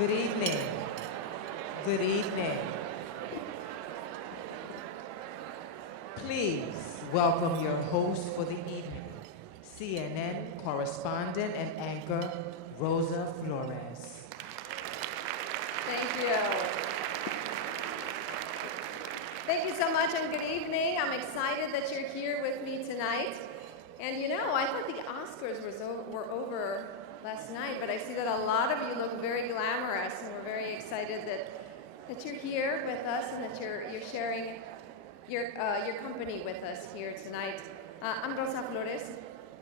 Good evening. Good evening. Please welcome your host for the evening, CNN correspondent and anchor, Rosa Flores. Thank you. Thank you so much and good evening. I'm excited that you're here with me tonight. And you know, I thought the Oscars were over last night, but I see that a lot of you look very glamorous, and we're very excited that you're here with us and that you're sharing your company with us here tonight. I'm Rosa Flores,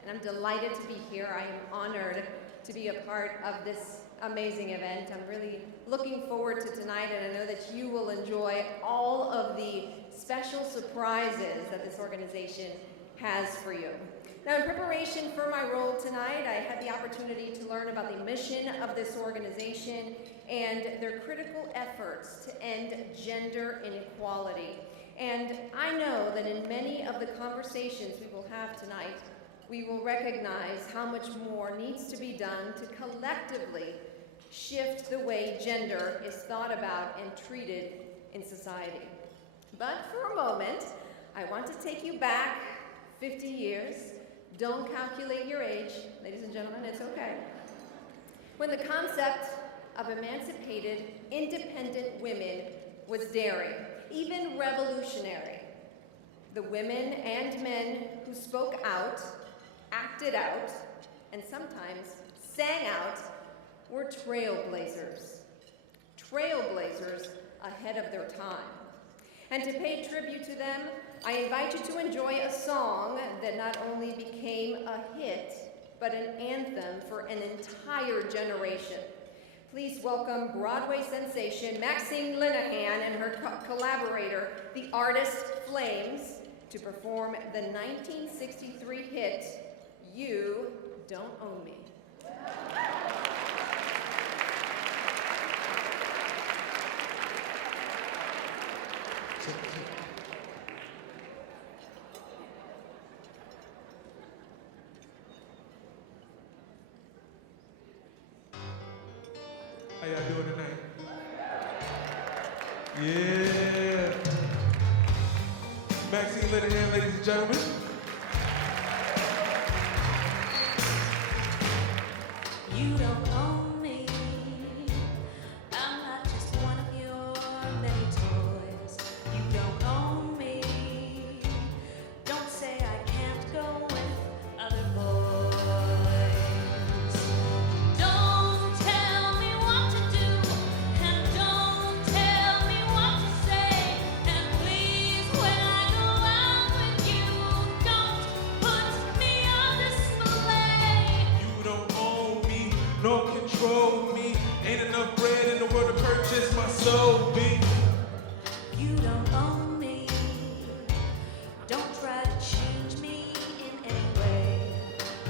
and I'm delighted to be here. I am honored to be a part of this amazing event. I'm really looking forward to tonight, and I know that you will enjoy all of the special surprises that this organization has for you. Now, in preparation for my role tonight, I had the opportunity to learn about the mission of this organization and their critical efforts to end gender inequality. And I know that in many of the conversations we will have tonight, we will recognize how much more needs to be done to collectively shift the way gender is thought about and treated in society. But for a moment, I want to take you back 50 years. Don't calculate your age, ladies and gentlemen, it's okay. When the concept of emancipated, independent women was daring, even revolutionary. The women and men who spoke out, acted out, and sometimes sang out were trailblazers. Trailblazers ahead of their time. And to pay tribute to them, I invite you to enjoy a song that not only became a hit, but an anthem for an entire generation. Please welcome Broadway sensation Maxine Linehan and her collaborator, the artist Flames, to perform the 1963 hit, You Don't Own Me. How y'all doing tonight? Yeah. Maxine Linehan, ladies and gentlemen. You don't own me. I'm not just one of your many toys. You don't own me. Don't say I can't go with other boys. Don't tell me what to do, and don't tell me what to say. And please, when I go out with you, don't put me on display. You don't own me, nor control me. Ain't enough bread in the world to purchase my soul, B. You don't own me. Don't try to change me in any way.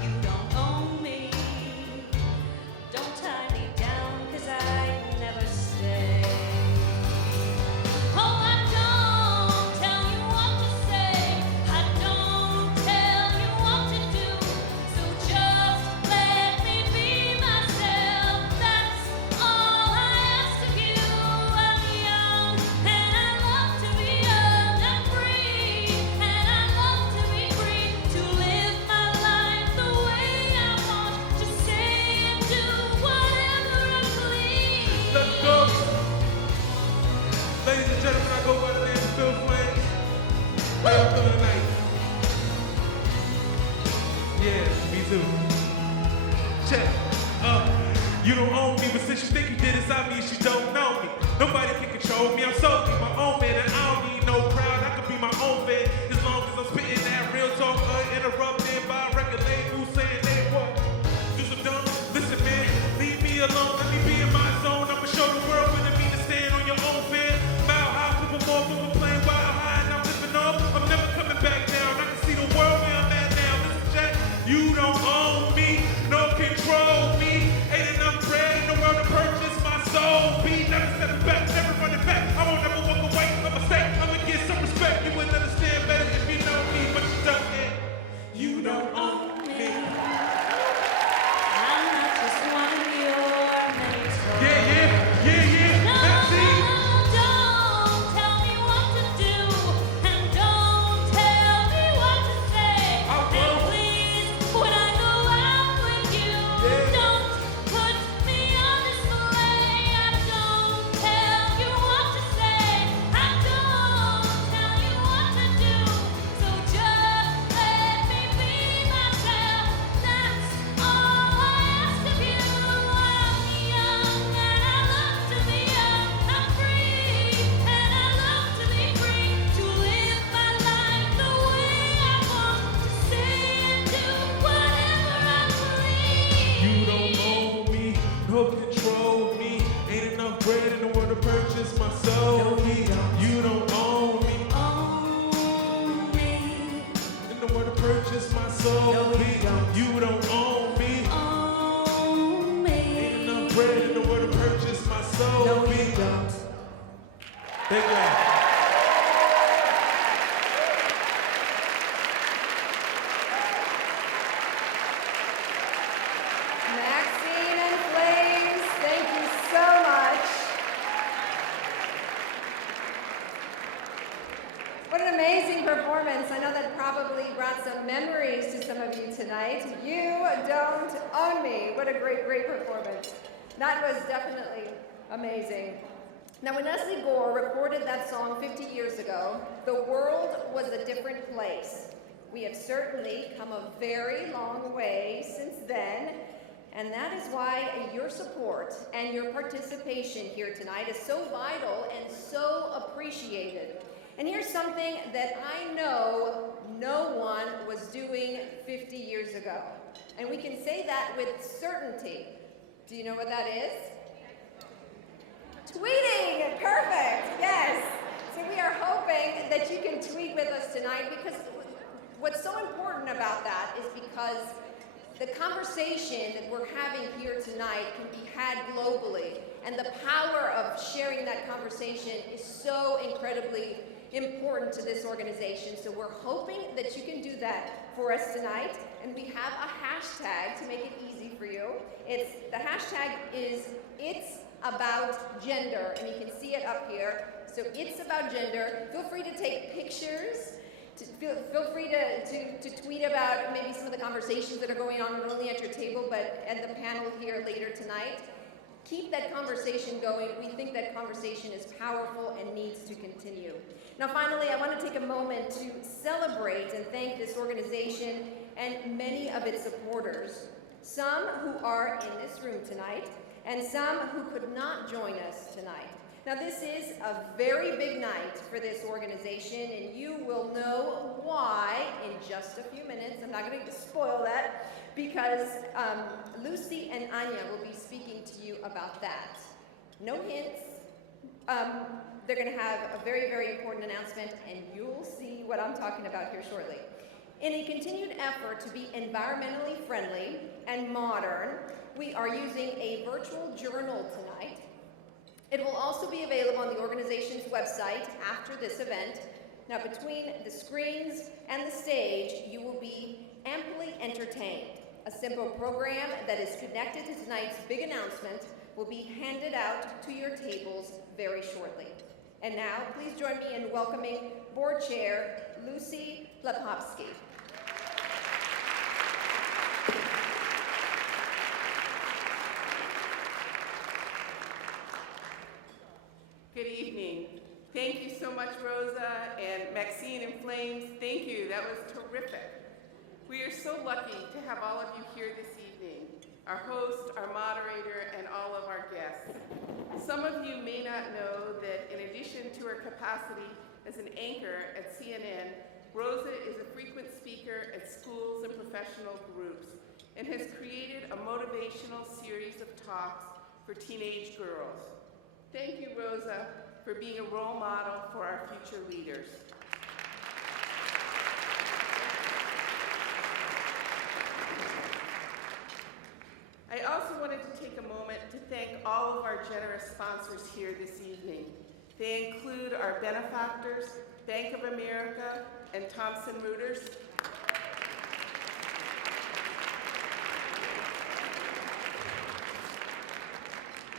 You don't own me. Don't tie me down, 'cause I never stay. Oh, I don't tell you what to say. I don't tell you what to do. So just let me be myself. That's all I ask of you. I'm young and I love to be young and free. And I love to be free to live my life the way I want. To say and do whatever I please. Let's go. Ladies and gentlemen, I go by the name of Phil Flames. How y'all feeling tonight? Yeah, me too. Check. You don't own me, but since you think you did, it's obvious you don't know me. Nobody can control me. I'm solely my own man, and I don't need no crowd. I can be my own fan as long as I'm spitting that real talk, uninterrupted by record labels saying they walk. Do some dumb. Listen, man, leave me alone. Let me be in my zone. I'ma show the world what it means to stand on your own fear. Mile high, people more, people playing wild high, and I'm living off. I'm never coming back down. I can see the world where I'm at now. Listen, Jack, you don't own me, no control me. Ain't enough bread in the world to purchase my soul. Be never stepping back, never running back. I won't ever walk away from a mistake. I'ma get some respect. You wouldn't understand better if you know me, but you don't. And you don't own me. I'm not just one of your many toys. Yeah, yeah. my soul. No, you don't. You don't own me. Own me. Ain't enough bread in the world to purchase my soul. No, you don't. Thank you. Maxine and Flames, thank you so much. What an amazing performance. I know that probably brought some memories to some of you tonight. You don't own me. What a great, great performance. That was definitely amazing. Now, when Leslie Gore recorded that song 50 years ago, the world was a different place. We have certainly come a very long way since then, and that is why your support and your participation here tonight is so vital and so appreciated. And here's something that I know no one was doing 50 years ago. And we can say that with certainty. Do you know what that is? Tweeting! Perfect! Yes! So we are hoping that you can tweet with us tonight, because what's so important about that is because the conversation that we're having here tonight can be had globally, and the power of sharing that conversation is so incredibly important to this organization. So we're hoping that you can do that for us tonight, and we have a hashtag to make it easy for you. The hashtag is It's About Gender, and you can see it up here. So It's About Gender. Feel free to take pictures. Feel free to tweet about maybe some of the conversations that are going on, not only at your table, but at the panel here later tonight. Keep that conversation going. We think that conversation is powerful and needs to continue. Now, finally, I want to take a moment to celebrate and thank this organization and many of its supporters, some who are in this room tonight, and some who could not join us tonight. Now, this is a very big night for this organization, and you will know why in just a few minutes. I'm not going to spoil that, because Lucy and Anya will be speaking to you about that. No hints. They're going to have a very, very important announcement, and you'll see what I'm talking about here shortly. In a continued effort to be environmentally friendly and modern, we are using a virtual journal tonight. It will also be available on the organization's website after this event. Now, between the screens and the stage, you will be amply entertained. A simple program that is connected to tonight's big announcement will be handed out to your tables very shortly. And now, please join me in welcoming Board Chair Lucy Lepofsky. Good evening. Thank you so much, Rosa and Maxine and Flames. Thank you. That was terrific. We are so lucky to have all of you here this evening, our host, our moderator, and all of our guests. Some of you may not know that in addition to her capacity as an anchor at CNN, Rosa is a frequent speaker at schools and professional groups, and has created a motivational series of talks for teenage girls. Thank you, Rosa, for being a role model for our future leaders. I also wanted to take a moment to thank all of our generous sponsors here this evening. They include our benefactors, Bank of America and Thomson Reuters,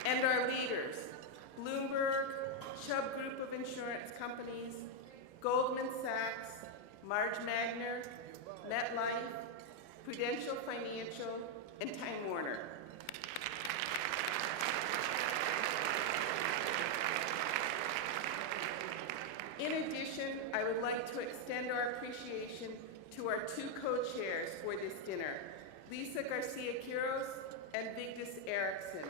and our leaders, Bloomberg, Chubb Group of Insurance Companies, Goldman Sachs, Marge Magner, MetLife, Prudential Financial, and Time Warner. In addition, I would like to extend our appreciation to our two co-chairs for this dinner, Lisa Garcia-Quiros and Vigdis Eriksson.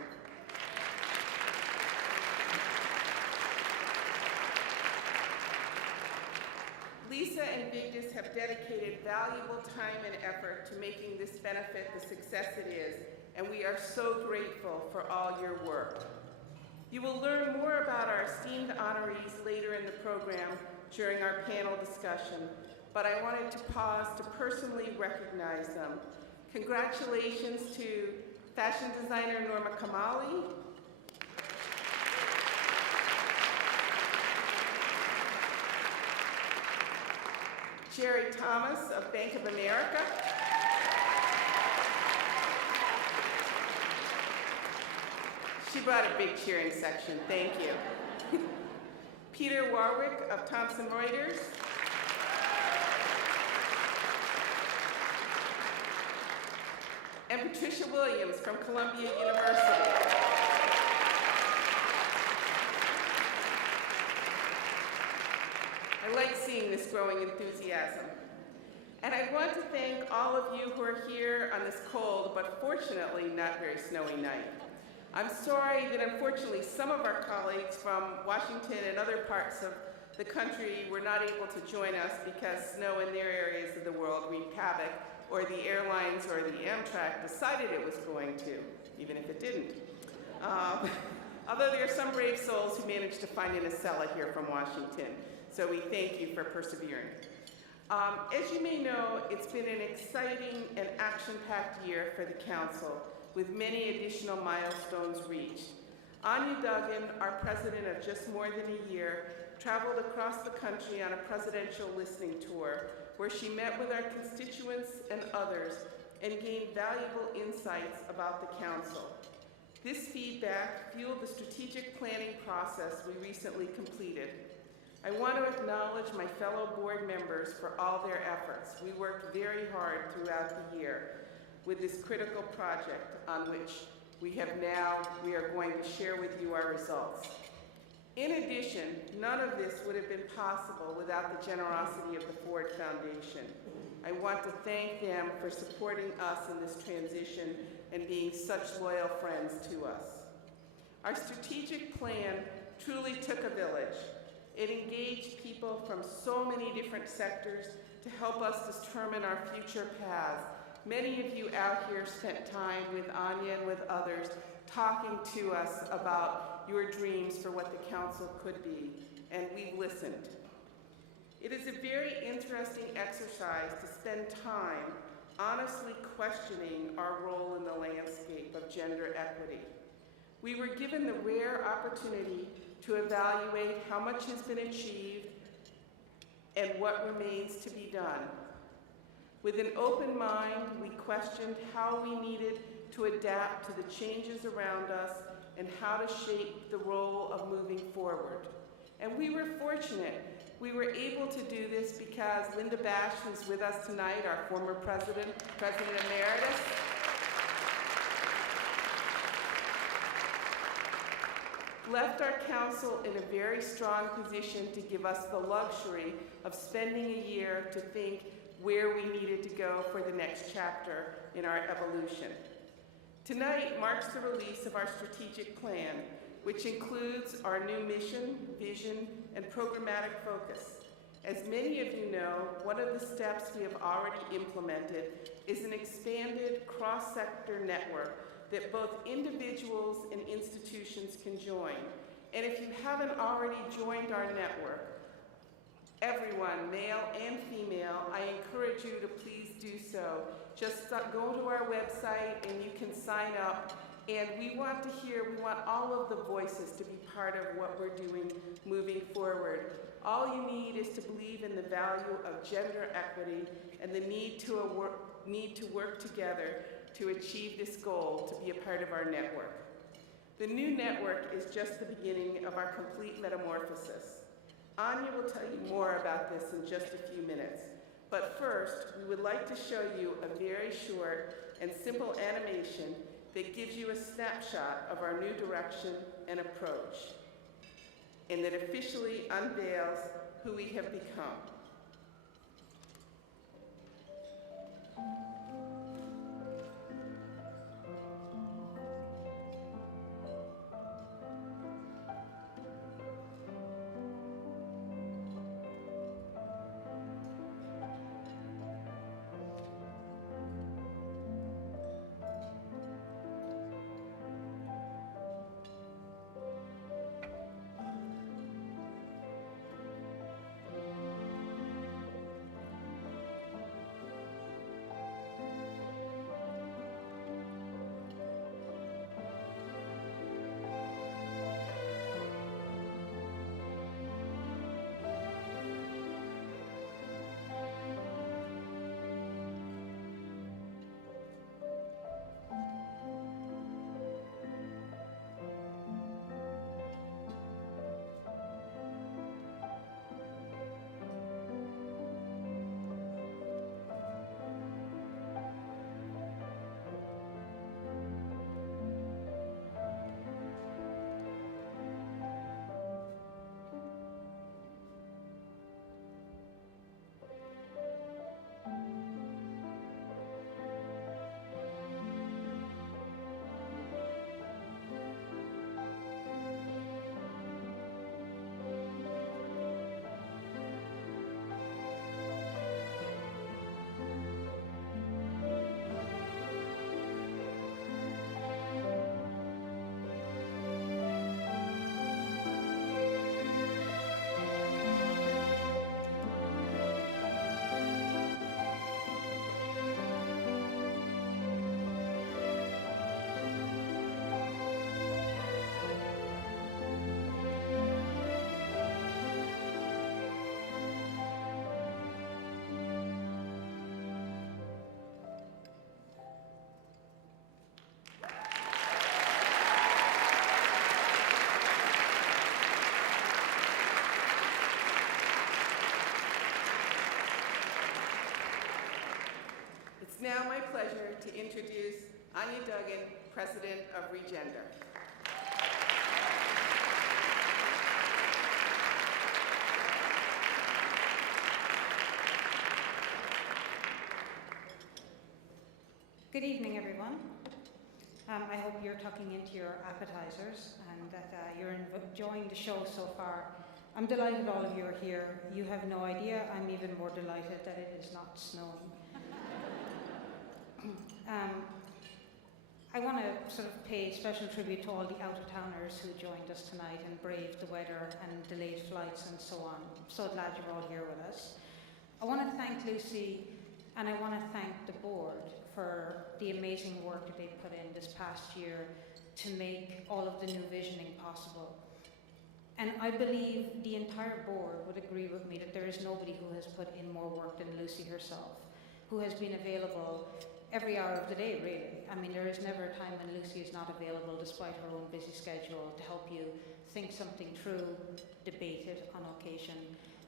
Lisa and Vigdis have dedicated valuable time and effort to making this benefit the success it is, and we are so grateful for all your work. You will learn more about our esteemed honorees later in the program during our panel discussion, but I wanted to pause to personally recognize them. Congratulations to fashion designer Norma Kamali, Jerry Thomas of Bank of America, she brought a big cheering section, thank you. Peter Warwick of Thomson Reuters, and Patricia Williams from Columbia University. I like seeing this growing enthusiasm. And I want to thank all of you who are here on this cold, but fortunately not very snowy night. I'm sorry that unfortunately some of our colleagues from Washington and other parts of the country were not able to join us because snow in their areas of the world wreaked havoc, or the airlines or the Amtrak decided it was going to, even if it didn't. Although there are some brave souls who managed to find an Acela here from Washington, so we thank you for persevering. As you may know, it's been an exciting and action-packed year for the Council, with many additional milestones reached. Anya Duggan, our president of just more than a year, traveled across the country on a presidential listening tour, where she met with our constituents and others and gained valuable insights about the Council. This feedback fueled the strategic planning process we recently completed. I want to acknowledge my fellow board members for all their efforts. We worked very hard throughout the year with this critical project on which we are going to share with you our results. In addition, none of this would have been possible without the generosity of the Ford Foundation. I want to thank them for supporting us in this transition and being such loyal friends to us. Our strategic plan truly took a village. It engaged people from so many different sectors to help us determine our future paths. Many of you out here spent time with Anya and with others talking to us about your dreams for what the Council could be, and we've listened. It is a very interesting exercise to spend time honestly questioning our role in the landscape of gender equity. We were given the rare opportunity to evaluate how much has been achieved and what remains to be done. With an open mind, we questioned how we needed to adapt to the changes around us and how to shape the role of moving forward. And we were fortunate. We were able to do this because Linda Bash, who's with us tonight, our former President Emeritus, left our Council in a very strong position to give us the luxury of spending a year to think where we needed to go for the next chapter in our evolution. Tonight marks the release of our strategic plan, which includes our new mission, vision, and programmatic focus. As many of you know, one of the steps we have already implemented is an expanded cross-sector network that both individuals and institutions can join. And if you haven't already joined our network, everyone, male and female, I encourage you to please do so. Just go to our website and you can sign up. And we want all of the voices to be part of what we're doing moving forward. All you need is to believe in the value of gender equity and the need to work together to achieve this goal, to be a part of our network. The new network is just the beginning of our complete metamorphosis. Anya will tell you more about this in just a few minutes. But first, we would like to show you a very short and simple animation that gives you a snapshot of our new direction and approach, and that officially unveils who we have become. It's now my pleasure to introduce Anya Duggan, President of Regender. Good evening, everyone. I hope you're tucking into your appetizers and that you're enjoying the show so far. I'm delighted all of you are here. You have no idea. I'm even more delighted that it is not snowing. I want to sort of pay special tribute to all the out-of-towners who joined us tonight and braved the weather and delayed flights and so on. I'm so glad you're all here with us. I want to thank Lucy and I want to thank the board for the amazing work that they put in this past year to make all of the new visioning possible. And I believe the entire board would agree with me that there is nobody who has put in more work than Lucy herself, who has been available every hour of the day, really. I mean, there is never a time when Lucy is not available, despite her own busy schedule, to help you think something through, debate it on occasion,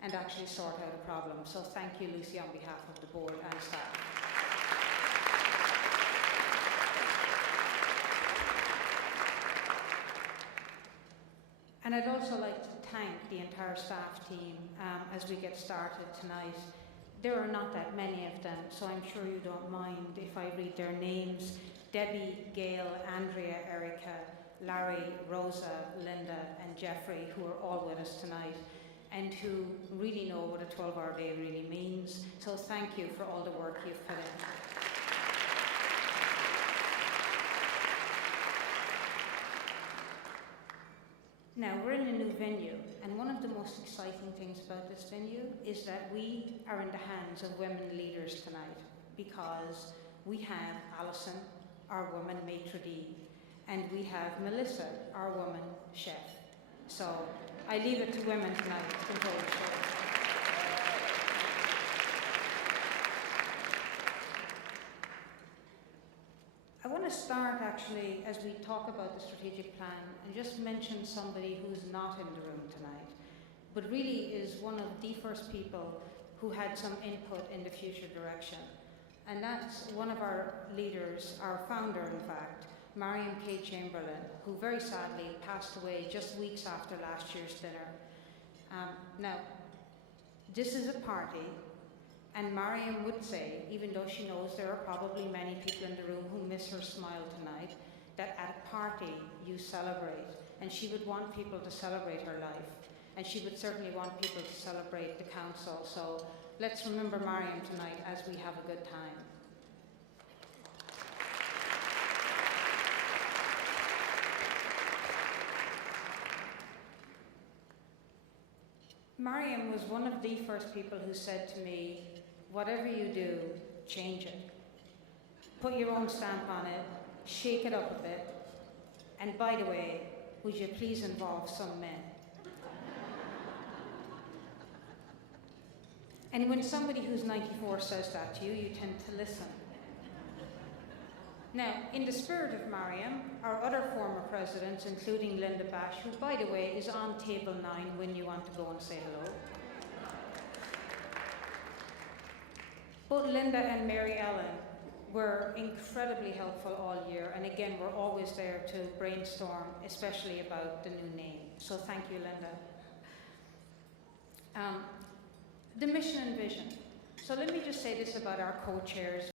and actually sort out a problem. So thank you, Lucy, on behalf of the board and staff. And I'd also like to thank the entire staff team as we get started tonight. There are not that many of them, so I'm sure you don't mind if I read their names. Debbie, Gail, Andrea, Erica, Larry, Rosa, Linda, and Jeffrey, who are all with us tonight, and who really know what a 12-hour day really means. So thank you for all the work you've put in. Now, we're in a new venue, and one of the most exciting things about this venue is that we are in the hands of women leaders tonight, because we have Alison, our woman maitre d', and we have Melissa, our woman chef. So I leave it to women tonight to control the show. I want to start actually, as we talk about the strategic plan, and just mention somebody who's not in the room tonight, but really is one of the first people who had some input in the future direction. And that's one of our leaders, our founder in fact, Mariam K. Chamberlain, who very sadly passed away just weeks after last year's dinner. Now, this is a party, and Mariam would say, even though she knows there are probably many people in the room who miss her smile tonight, that at a party you celebrate, and she would want people to celebrate her life, and she would certainly want people to celebrate the council. So let's remember Mariam tonight as we have a good time. Mariam was one of the first people who said to me, whatever you do, change it. Put your own stamp on it, shake it up a bit, and by the way, would you please involve some men? And when somebody who's 94 says that to you, you tend to listen. Now, in the spirit of Mariam, our other former presidents, including Linda Bash, who, by the way, is on table 9 when you want to go and say hello. Both Linda and Mary Ellen were incredibly helpful all year, and again, we're always there to brainstorm, especially about the new name. So thank you, Linda. The mission and vision. So let me just say this about our co-chairs.